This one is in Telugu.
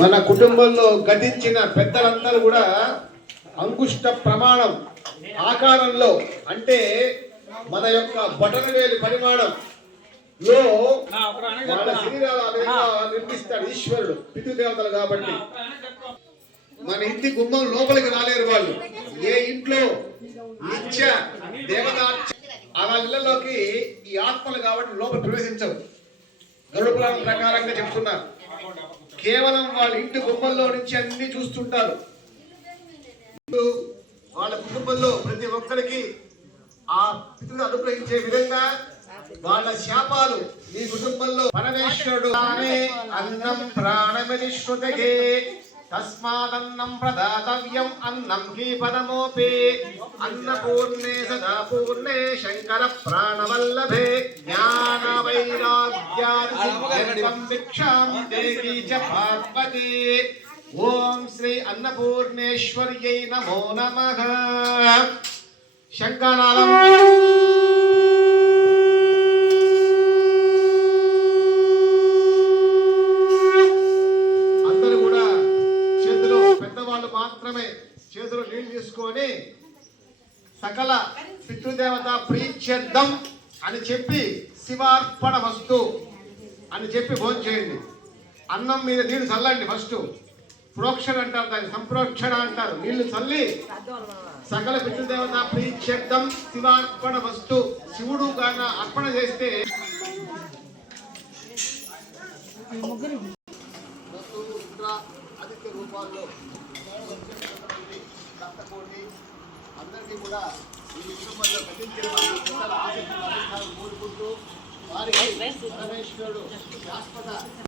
మన కుటుంబంలో గతించిన పెద్దలందరూ కూడా అంగుష్ట ప్రమాణం ఆకారంలో అంటే మన యొక్క బొటనవేలు పరిమాణం లో వాళ్ళ శరీరాలు నిర్మిస్తాడు ఈశ్వరుడు పితృదేవతలు కాబట్టి. మన ఇంటి గుమ్మం లోపలికి రాలేరు వాళ్ళు. ఏ ఇంట్లో నిత్య దేవత ఆ ఇళ్లలోకి ఈ ఆత్మలు కాబట్టి లోపల ప్రవేశించవు. గరుడ పురాణం ప్రకారంగా చెప్తున్నారు. కేవలం వాళ్ళ ఇంటి గుమ్మల్లో నుంచి అన్ని చూస్తుంటారు. వాళ్ళ కుటుంబంలో ప్రతి ఒక్కరికి ఆ పితృని అనుగ్రహించే విధంగా వాళ్ళ శాపాలు ఈ కుటుంబంలో పరమేశ్వరుడు అన్నం ప్రాణమిది శ్రుతగే తస్మాదన్నం ప్రదాతవ్యం అన్నం కీ పదమోపే అన్నపూర్ణే సదా పూర్ణే శంకర ప్రాణవల్లభే జ్ఞాన వైరాగ్యాదికం భిక్షాం దేహి చ పార్వతీ. ఓం శ్రీ అన్నపూర్ణేశ్వర్యై నమో నమః. శంఖనాదం. అందరూ కూడా చేతిలో పెద్దవాళ్ళు మాత్రమే చేతిలో నీళ్లు తీసుకొని సకల పితృదేవత ప్రీత్యర్థం అని చెప్పి శివార్పణ వస్తు అని చెప్పి భోజనం చేయండి. అన్నం మీద నీళ్లు చల్లండి. ఫస్ట్ ప్రోక్షణ అంటారు, దాన్ని సంప్రోక్షణ అంటారు. నీళ్లు చల్లి సకల పితృదేవత ప్రీత్యర్థం శివార్పణ వస్తు శివుడు గాన అర్పణ చేస్తే ఆదిత్య రూపాల్లో అందరికీ కూడా ఈ కుటుంబంలో కోరుకుంటూ వారికి పరమేశ్వరుడు శాశ్వత